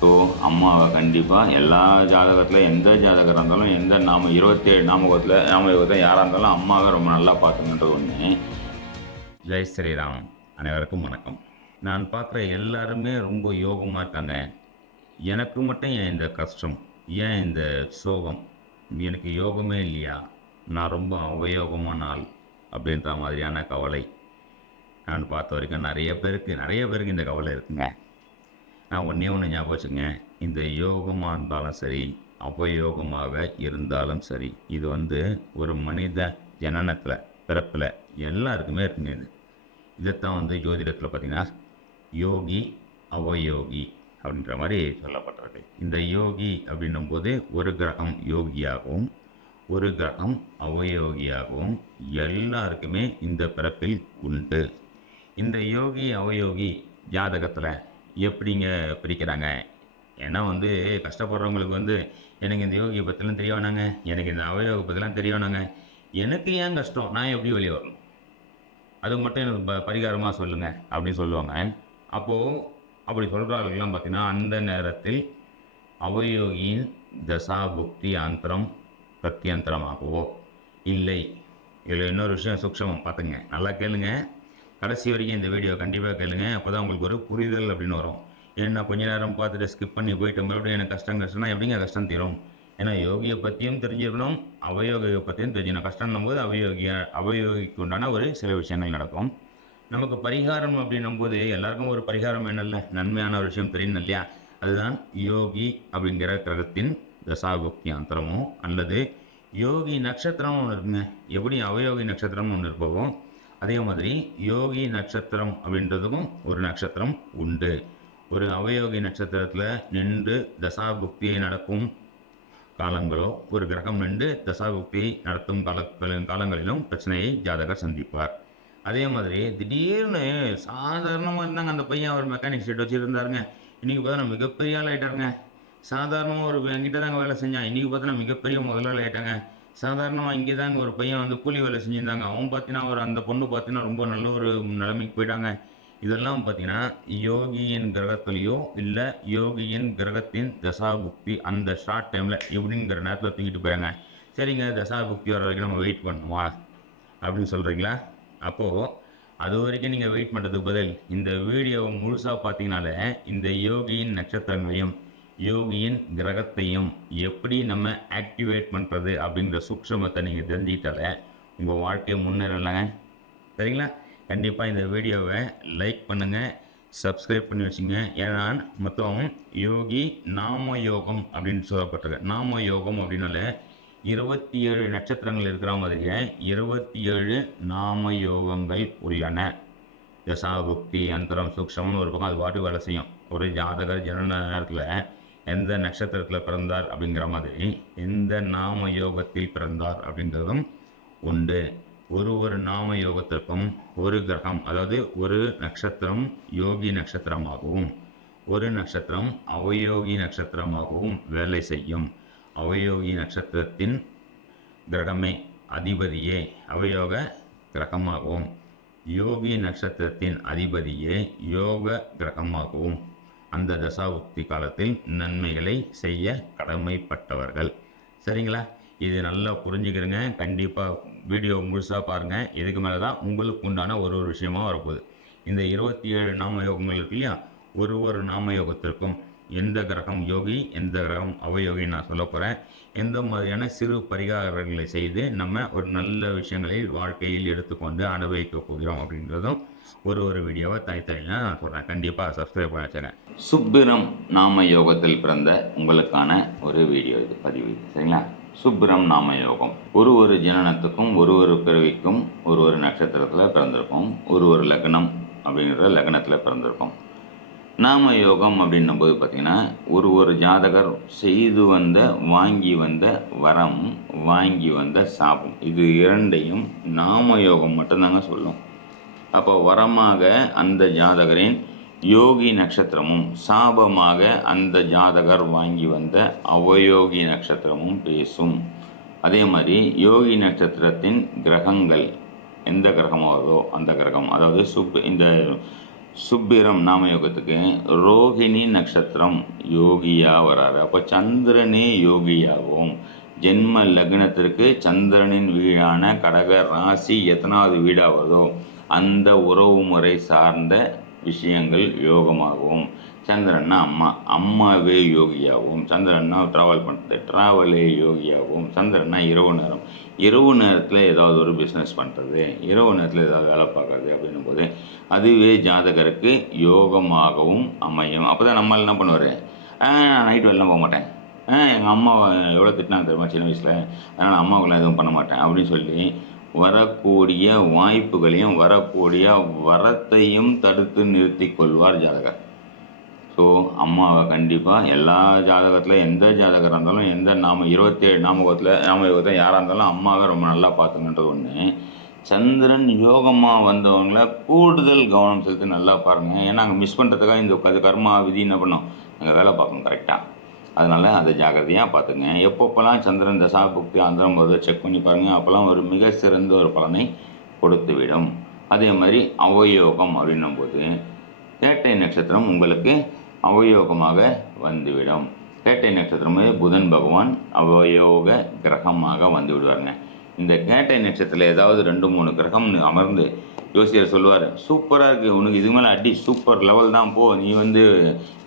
So அம்மாவை கண்டிப்பாக எல்லா ஜாதகத்தில் எந்த ஜாதகம் இருந்தாலும் எந்த 27 நாமயோகத்தில் யாராக இருந்தாலும் அம்மாவை ரொம்ப நல்லா பார்த்துங்கன்றது ஒன்று. ஜெய் ஸ்ரீராம். அனைவருக்கும் வணக்கம். நான் பார்க்குற எல்லாருமே ரொம்ப யோகமாக இருக்காங்க. எனக்கு மட்டும் ஏன் இந்த கஷ்டம், ஏன் இந்த சோகம், எனக்கு யோகமே இல்லையா, நான் ரொம்ப அவயோகமான ஆள் அப்படின்ற மாதிரியான கவலை நான் பார்த்த வரைக்கும் நிறைய பேருக்கு இந்த கவலை இருக்குங்க. நான் ஒன்றே ஞாபகம் வச்சுங்க, இந்த யோகமாக இருந்தாலும் சரி அபயோகமாக இருந்தாலும் சரி, இது ஒரு மனித ஜனனத்தில் பிறப்பில் எல்லாருக்குமே இருக்குங்க. இதைத்தான் ஜோதிடத்தில் பார்த்திங்கன்னா யோகி அவயோகி அப்படின்ற மாதிரி சொல்லப்பட்டிருக்கு. இந்த யோகி அப்படின்னும் போது ஒரு கிரகம் யோகியாகவும் ஒரு கிரகம் அவயோகியாகவும் எல்லாருக்குமே இந்த பிறப்பில் உண்டு. இந்த யோகி அவயோகி ஜாதகத்தில் எப்படிங்க பிரிக்கிறாங்க? ஏன்னா கஷ்டப்படுறவங்களுக்கு எனக்கு இந்த யோகியை பற்றிலாம் தெரிய வேணாங்க, எனக்கு இந்த அவயோகை பற்றிலாம் தெரிய வேணாங்க, எனக்கு ஏன் கஷ்டம், நான் எப்படி வெளியே வரணும், அது மட்டும் எனக்கு பரிகாரமாக சொல்லுங்கள் அப்படின்னு சொல்லுவாங்க. அப்போது அப்படி சொல்கிறார்கள்லாம் பார்த்திங்கன்னா அந்த நேரத்தில் அவயோகியின் தசாபுக்தி அந்தரம் பிரத்யந்தரமாகவோ இல்லை. இதில் இன்னொரு விஷயம் சூக்ஷமம் பார்த்துங்க, நல்லா கேளுங்க, கடைசி வரைக்கும் இந்த வீடியோ கண்டிப்பாக கேளுங்க. அப்போ தான் உங்களுக்கு ஒரு புரிதல் அப்படின்னு வரும். ஏன்னா கொஞ்ச நேரம் பார்த்துட்டு ஸ்கிப் பண்ணி போயிட்டு மறுபடியும் எனக்கு கஷ்டம்னா எப்படிங்க கஷ்டம் தீரும்? ஏன்னா யோகியை பற்றியும் தெரிஞ்சுக்கணும், அவயோகியை பற்றியும் தெரிஞ்சுக்கணும். கஷ்டம்னும் போது அவயோகிக்கு உண்டான ஒரு சில விஷயங்கள் நடக்கும். நமக்கு பரிகாரம் அப்படின்னும் போது எல்லாருக்கும் ஒரு பரிகாரம் என்னல்ல, நன்மையான ஒரு விஷயம் தெரியணும் இல்லையா? அதுதான் யோகி அப்படிங்கிற கிரகத்தின் தசாபுக்தி அந்தரமோ அல்லது யோகி நட்சத்திரமும் ஒன்று இருக்குங்க. எப்படி அவயோகி நட்சத்திரமும் ஒன்று இருப்போமோ அதே மாதிரி யோகி நட்சத்திரம் அப்படின்றதுக்கும் ஒரு நட்சத்திரம் உண்டு. ஒரு அவயோகி நட்சத்திரத்தில் நின்று தசாபுக்தியை நடக்கும் காலங்களோ ஒரு கிரகம் நின்று தசாபுக்தியை நடத்தும் காலங்களிலும் பிரச்சனையை ஜாதகர் சந்திப்பார். அதே மாதிரி திடீர்னு சாதாரணமாக இருந்தாங்க அந்த பையன், ஒரு மெக்கானிக் ஷெட் வச்சுருந்தாருங்க, இன்றைக்கி பார்த்தா மிகப்பெரிய ஆள் ஆகிட்டாருங்க. சாதாரணமாக ஒரு என்கிட்ட தாங்க வேலை செஞ்சான், இன்றைக்கி பார்த்தா மிகப்பெரிய முதலாளி ஆகிட்டாங்க. சாதாரணமாக இங்கே தாங்க ஒரு பையன் கூலி வேலை செஞ்சுருந்தாங்க, அவன் பார்த்தீங்கன்னா அந்த பொண்ணு பார்த்தீங்கன்னா ரொம்ப நல்ல ஒரு நிலைமைக்கு போயிட்டாங்க. இதெல்லாம் பார்த்தீங்கன்னா யோகியின் கிரகத்துலேயோ இல்லை யோகியின் கிரகத்தின் தசாபுக்தி அந்த ஷார்ட் டைமில் எப்படிங்கிற நேரத்தில் தூக்கிட்டு போயாங்க. சரிங்க, தசாபுக்தி வர வரைக்கும் நம்ம வெயிட் பண்ணுவா அப்படின்னு சொல்கிறீங்களா? அப்போது அது வரைக்கும் நீங்கள் வெயிட் பண்ணுறதுக்கு பதில் இந்த வீடியோவை முழுசாக பார்த்தீங்கனாலே இந்த யோகியின் நட்சத்திரங்களையும் யோகியின் கிரகத்தையும் எப்படி நம்ம ஆக்டிவேட் பண்ணுறது அப்படிங்கிற சூக்ஷமத்தை நீங்கள் தெரிஞ்சுக்கிட்டாலே உங்கள் வாழ்க்கையை முன்னேறலாங்க. சரிங்களா? கண்டிப்பாக இந்த வீடியோவை லைக் பண்ணுங்கள், சப்ஸ்கிரைப் பண்ணி வச்சுங்க. ஏன்னா மொத்தம் யோகி நாம யோகம் அப்படின்னு சொல்லப்பட்டிருக்கு. நாம யோகம் அப்படின்னால 27 நட்சத்திரங்கள் இருக்கிற மாதிரியே 27 நாம யோகங்கள் உள்ளன. தசாபுக்தி அந்தரம் சூக்ஷம்னு ஒரு பக்கம் அது பாட்டு வேலை செய்யும். ஒரு ஜாதகர் ஜனன நேரத்தில் எந்த நட்சத்திரத்தில் பிறந்தார் அப்படிங்கிற மாதிரி எந்த நாம யோகத்தில் பிறந்தார் அப்படின்றதும் உண்டு. ஒரு நாம யோகத்திற்கும் ஒரு கிரகம், அதாவது ஒரு நட்சத்திரம் யோகி நட்சத்திரமாகவும் ஒரு நட்சத்திரம் அவயோகி நட்சத்திரமாகவும் வேலை செய்யும். அவயோகி நட்சத்திரத்தின் கிரகமே அதிபதியே அவயோக கிரகமாகவும் யோகி நட்சத்திரத்தின் அதிபதியே யோக கிரகமாகவும் அந்த தசாபுக்தி காலத்தில் நன்மைகளை செய்ய கடமைப்பட்டவர்கள். சரிங்களா? இது நல்லா புரிஞ்சுக்கிறங்க. கண்டிப்பாக வீடியோ முழுசாக பாருங்கள். இதுக்கு மேலே தான் உங்களுக்கு உண்டான ஒரு விஷயமாக வரப்போகுது. இந்த 27 நாம யோகங்கள் இருக்கு இல்லையா, ஒரு நாம யோகத்திற்கும் எந்த கிரகம் யோகி எந்த கிரகம் அவயோகி நான் சொல்ல போகிறேன். எந்த மாதிரியான சிறு பரிகாரங்களை செய்து நம்ம ஒரு நல்ல விஷயங்களை வாழ்க்கையில் எடுத்துக்கொண்டு அனுபவிக்க போகிறோம் அப்படின்றதும் ஒரு வீடியோவை தனித்தனியாக நான் சொல்கிறேன். கண்டிப்பாக சப்ஸ்கிரைப் பண்ண வச்சுருக்கேன். சுப்பிரம் நாம யோகத்தில் பிறந்த உங்களுக்கான ஒரு வீடியோ இது பதிவு. சரிங்களா? சுப்பிரம் நாம யோகம் ஒரு ஜனனத்துக்கும் ஒரு பிறவிக்கும் ஒரு நட்சத்திரத்தில் பிறந்திருக்கும், ஒரு லக்னம் அப்படிங்கிற லக்னத்தில் பிறந்திருக்கும். நாம யோகம் அப்படின்னும்போது பார்த்திங்கன்னா ஒரு ஜாதகர் செய்து வந்த வாங்கி வந்த வரம் வாங்கி வந்த சாபம் இது இரண்டையும் நாம யோகம் மட்டும்தாங்க சொல்லும். அப்போ வரமாக அந்த ஜாதகரின் யோகி நட்சத்திரமும் சாபமாக அந்த ஜாதகர் வாங்கி வந்த அவயோகி நட்சத்திரமும் பேசும். அதே மாதிரி யோகி நட்சத்திரத்தின் கிரகங்கள் எந்த கிரகமாவதோ அந்த கிரகம், அதாவது இந்த சுப்பிரம் நாமயோகத்துக்கு ரோஹிணி நட்சத்திரம் யோகியாக வராரு. அப்போ சந்திரனே யோகியாகும். ஜென்ம லக்னத்திற்கு சந்திரனின் வீடான கடக ராசி எத்தனாவது வீடாக வருதோ அந்த உறவு முறை சார்ந்த விஷயங்கள் யோகமாகவும், சந்திரன்னா அம்மாவே யோகியாகவும், சந்திரன்னா ட்ராவல் பண்ணுறது ட்ராவலே யோகியாகவும், சந்திரன்னா இரவு நேரத்தில் ஏதாவது ஒரு பிஸ்னஸ் பண்ணுறது, இரவு நேரத்தில் ஏதாவது வேலை பார்க்குறது அப்படின்னும் போது அதுவே ஜாதகருக்கு யோகமாகவும் அமையும். அப்போ தான் நம்மளால் என்ன பண்ணுவார், நான் நைட்டு வெளில போக மாட்டேன், எங்கள் அம்மாவை எவ்வளோ திட்டினாங்க தெரியுமா சின்ன வயசில், அதனால் அம்மாவுக்குலாம் எதுவும் பண்ண மாட்டேன் அப்படின்னு சொல்லி வரக்கூடிய வாய்ப்புகளையும் வரக்கூடிய வரத்தையும் தடுத்து நிறுத்தி கொள்வார் ஜாதகர். ஸோ அம்மாவை கண்டிப்பாக எல்லா ஜாதகத்தில் எந்த ஜாதகராக இருந்தாலும் எந்த 27 நாமயோகத்தில் யாராக இருந்தாலும் அம்மாவை ரொம்ப நல்லா பார்த்துங்கன்றது ஒன்று. சந்திரன் யோகமாக வந்தவங்கள கூடுதல் கவனம் செலுத்தி நல்லா பாருங்கள். ஏன்னா அங்கே மிஸ் பண்ணுறதுக்காக இந்த கர்மா விதி என்ன பண்ணோம், அங்கே வேலை பார்க்கணும் கரெக்டாக. அதனால் அதை ஜாக்கிரதையாக பார்த்துங்க. எப்பப்போல்லாம் சந்திரன் தசா புக்தி அந்தரம் வருது செக் பண்ணி பாருங்கள். அப்போல்லாம் ஒரு மிக சிறந்த ஒரு பலனை கொடுத்து விடும். அதே மாதிரி அவயோகம் அப்படின்னும் போது கேட்டை நட்சத்திரம் உங்களுக்கு அவயோகமாக வந்துவிடும். கேட்டை நட்சத்திரமே புதன் பகவான் அவயோக கிரகமாக வந்து விடுவாருங்க. இந்த கேட்டை நட்சத்திரத்தில் ஏதாவது 2-3 கிரகம் அமர்ந்து ஜோசியர் சொல்லுவார், சூப்பராக இருக்குது, உனக்கு இது மேலே அடி சூப்பர் லெவல் தான், போ, நீ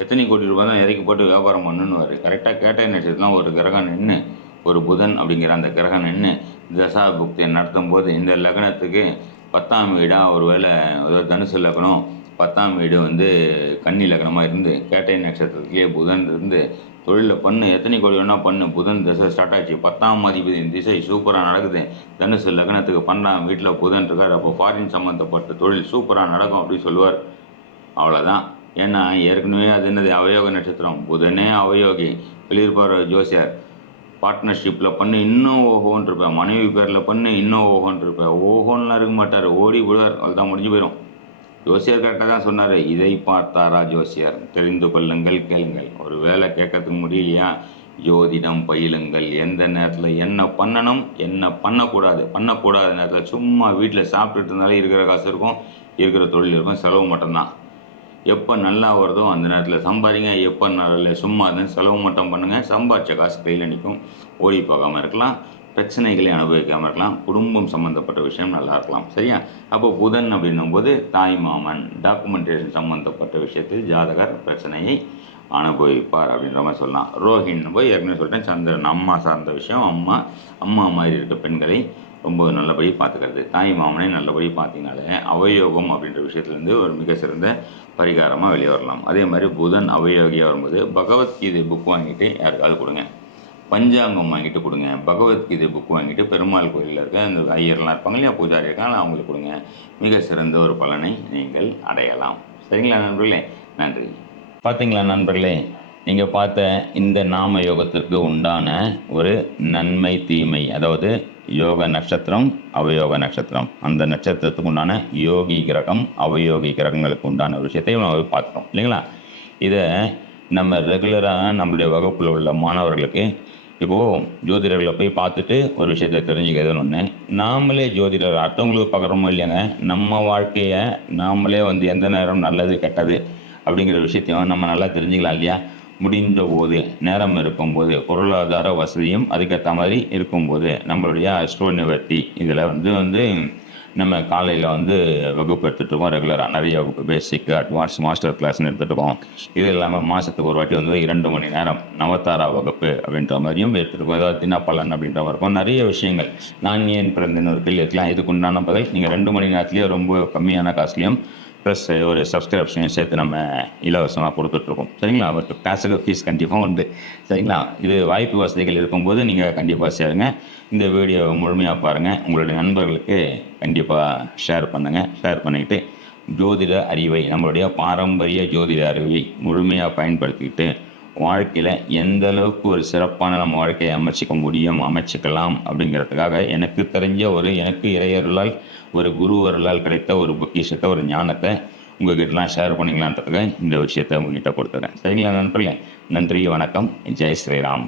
எத்தனை கோடி ரூபாய் தான் இறக்கி போட்டு வியாபாரம் பண்ணுன்னுவார். கரெக்டாக கேட்டை நட்சத்திரம் ஒரு கிரகம் நின்று, ஒரு புதன் அப்படிங்கிற அந்த கிரகம் நின்று தசா புக்தியை நடத்தும் போது இந்த லக்னத்துக்கு 10ஆம் வீடாக ஒரு வேளை தனுசு லக்னம் 10ஆம் வீடு கன்னி லக்னமாக இருந்து கேட்டை நட்சத்திரத்துலேயே புதன் இருந்து தொழிலில் பண்ணு, எத்தனை கோடி வேணால் பண்ணு, புதன் திசை ஸ்டார்ட் ஆச்சு, 10ஆம் அதிபதியின் திசை சூப்பராக நடக்குது, தனுசு லக்னத்துக்கு 12ஆம் வீட்டில் புதன் இருக்கார், அப்போ ஃபாரின் சம்மந்தப்பட்ட தொழில் சூப்பராக நடக்கும் அப்படின்னு சொல்லுவார். அவ்வளோதான். ஏன்னா ஏற்கனவே அது என்னது அவயோக நட்சத்திரம், புதனே அவயோகி, வெளியிருப்பார் ஜோசியர். பார்ட்னர்ஷிப்பில் பண்ணு இன்னும் ஓஹோன்னு இருப்பேன், மனைவி பேரில் பண்ணு இன்னும் ஓஹோன்னு இருப்பேன், ஓஹோன்லாம் இருக்க மாட்டார், ஓடி விடுவார், அவ்வளோதான் முடிஞ்சு போயிடும். ஜோசியர் கரெக்டாக தான் சொன்னார். இதை பார்த்தாரா ஜோசியர், தெரிந்து கொள்ளுங்கள், கேளுங்கள். ஒரு வேலை கேட்கறதுக்கு முடியலையா, ஜோதிடம் பயிலுங்கள். எந்த நேரத்தில் என்ன பண்ணணும் என்ன பண்ணக்கூடாத நேரத்தில் சும்மா வீட்டில் சாப்பிட்டுட்டு இருந்தாலே இருக்கிற காசு இருக்கும், இருக்கிற தொழில் இருக்கும், செலவு மட்டும்தான். எப்போ நல்லா வருதோ அந்த நேரத்தில் சம்பாதிங்க, எப்போ நல்ல சும்மா இருந்தாலும் செலவு மட்டும் பண்ணுங்கள். சம்பாதிச்ச காசு கையில் நிற்கும், ஓடி போகாமல் இருக்கலாம், பிரச்சனைகளை அனுபவிக்காமல் இருக்கலாம், குடும்பம் சம்மந்தப்பட்ட விஷயம் நல்லா இருக்கலாம். சரியா? அப்போ புதன் அப்படின்னும் போது தாய் மாமன் டாக்குமெண்டேஷன் சம்மந்தப்பட்ட விஷயத்தில் ஜாதகர் பிரச்சனையை அனுபவிப்பார் அப்படின்ற மாதிரி சொல்லலாம். ரோஹின்னு போய் ஏற்கனவே சொல்லிட்டேன், சந்திரன் அம்மா சார்ந்த விஷயம். அம்மா மாதிரி இருக்க பெண்களை ரொம்ப நல்லபடி பார்த்துக்கிறது, தாய் மாமனை நல்லபடி பார்த்தீங்கனாலே அவயோகம் அப்படின்ற விஷயத்துலேருந்து ஒரு மிக சிறந்த பரிகாரமாக வெளியே வரலாம். அதே மாதிரி புதன் அவயோகியாக வரும்போது பகவத்கீதை புக் வாங்கிட்டு யாருக்காவது கொடுங்க, பஞ்சாங்கம் வாங்கிட்டு கொடுங்க, பகவத்கீதை புக் வாங்கிட்டு பெருமாள் கோயிலில் இருக்க அந்த ஐயர்லாம் இருப்பாங்க இல்லையா, பூஜாரி இருக்காங்க, அவங்களுக்கு கொடுங்க. மிக சிறந்த ஒரு பலனை நீங்கள் அடையலாம். சரிங்களா நண்பர்களே? நன்றி. பார்த்தீங்களா நண்பர்களே, நீங்கள் பார்த்த இந்த நாம யோகத்திற்கு உண்டான ஒரு நன்மை தீமை, அதாவது யோக நட்சத்திரம் அவயோக நட்சத்திரம், அந்த நட்சத்திரத்துக்கு உண்டான யோகி கிரகம் அவயோகி கிரகங்களுக்கு உண்டான ஒரு விஷயத்தை நம்ம பார்த்துட்டோம் இல்லைங்களா? இதை நம்ம ரெகுலராக நம்மளுடைய வகுப்பில் உள்ள மாணவர்களுக்கு இப்போது ஜோதிடர்களை போய் பார்த்துட்டு ஒரு விஷயத்தை தெரிஞ்சுக்கிறதுன்னு ஒன்று, நாமளே ஜோதிடர் அடுத்தவங்களுக்கு பார்க்குறோமோ இல்லையாங்க, நம்ம வாழ்க்கையை நாமளே எந்த நேரம் நல்லது கெட்டது அப்படிங்கிற விஷயத்தையும் நம்ம நல்லா தெரிஞ்சுக்கலாம் இல்லையா? முடிந்த போது, நேரம் இருக்கும்போது, பொருளாதார வசதியும் அதுக்கேற்ற மாதிரி இருக்கும்போது நம்மளுடைய அஸ்ட்ரோ நிவர்த்தி இதில் நம்ம காலையில் வகுப்பு எடுத்துகிட்ருக்கோம். ரெகுலராக நிறைய வகுப்பு, பேசிக், அட்வான்ஸ், மாஸ்டர் கிளாஸ்ன்னு எடுத்துகிட்ருக்கோம். இது இல்லாமல் மாதத்துக்கு ஒரு வாட்டி 2 மணி நேரம் நவதாரா வகுப்பு அப்படின்ற மாதிரியும் எடுத்துகிட்ருக்கோம். ஏதாவது தினப்பலன் அப்படின்ற மாதிரி இருக்கும். நிறைய விஷயங்கள், நான் ஏன் பிறந்தேன்னு ஒரு கேள்வி இருக்கலாம். இதுக்கு உண்டான பதில் நீங்கள் 2 மணி நேரத்துலேயே ரொம்ப கம்மியான காசுலேயும் ப்ளஸ் ஒரு சப்ஸ்கிரிப்ஷனையும் சேர்த்து நம்ம இலவசமாக கொடுத்துட்ருக்கோம். சரிங்களா? பட் கிளாஸுக்கு ஃபீஸ் கண்டிப்பாக உண்டு. சரிங்களா? இது வாய்ப்பு வசதிகள் இருக்கும்போது நீங்கள் கண்டிப்பாக சேருங்க. இந்த வீடியோவை முழுமையாக பாருங்கள், உங்களுடைய நண்பர்களுக்கு கண்டிப்பாக ஷேர் பண்ணுங்கள். ஷேர் பண்ணிக்கிட்டு ஜோதிட அறிவை, நம்மளுடைய பாரம்பரிய ஜோதிட அறிவை முழுமையாக பயன்படுத்திக்கிட்டு வாழ்க்கையில் எந்த அளவுக்கு ஒரு சிறப்பான நம்ம வாழ்க்கையை அமைச்சிக்கலாம் அப்படிங்கிறதுக்காக எனக்கு தெரிஞ்ச எனக்கு இறையருளால் ஒரு குருவருளால் கிடைத்த ஒரு பொக்கிஷத்தை, ஒரு ஞானத்தை உங்ககிட்டலாம் ஷேர் பண்ணிக்கலான்றதுக்காக இந்த விஷயத்தை உங்ககிட்ட கொடுத்துறேன். சரிங்களா நண்பர்களே? நன்றி, வணக்கம், ஜெய் ஸ்ரீராம்.